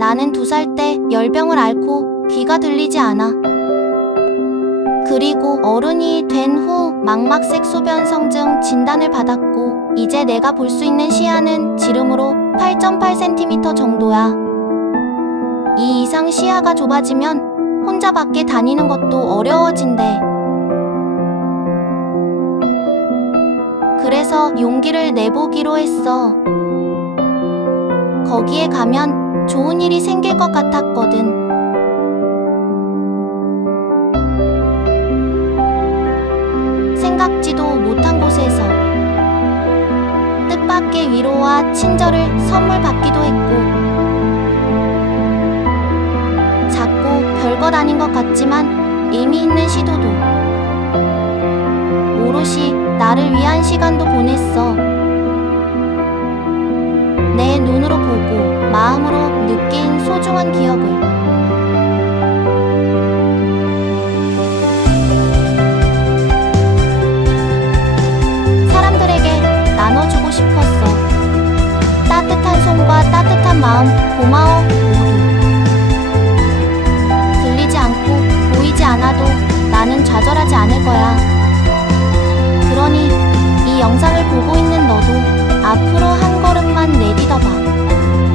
나는 두 살 때 열병을 앓고 귀가 들리지 않아. 그리고 어른이 된 후 망막색 소변 성증 진단을 받았고 이제 내가 볼 수 있는 시야는 지름으로 8.8cm 정도야. 이 이상 시야가 좁아지면 혼자 밖에 다니는 것도 어려워진대. 그래서 용기를 내보기로 했어. 거기에 가면 좋은 일이 생길 것 같았거든. 생각지도 못한 곳에서 뜻밖의 위로와 친절을 선물 받기도 했고 작고 별것 아닌 것 같지만 의미 있는 시도도 오롯이 나를 위한 시간도 보냈어. 내 눈으로 아낀 소중한 기억을 사람들에게 나눠주고 싶었어. 따뜻한 손과 따뜻한 마음 고마워 모두. 들리지 않고 보이지 않아도 나는 좌절하지 않을 거야. 그러니 이 영상을 보고 있는 너도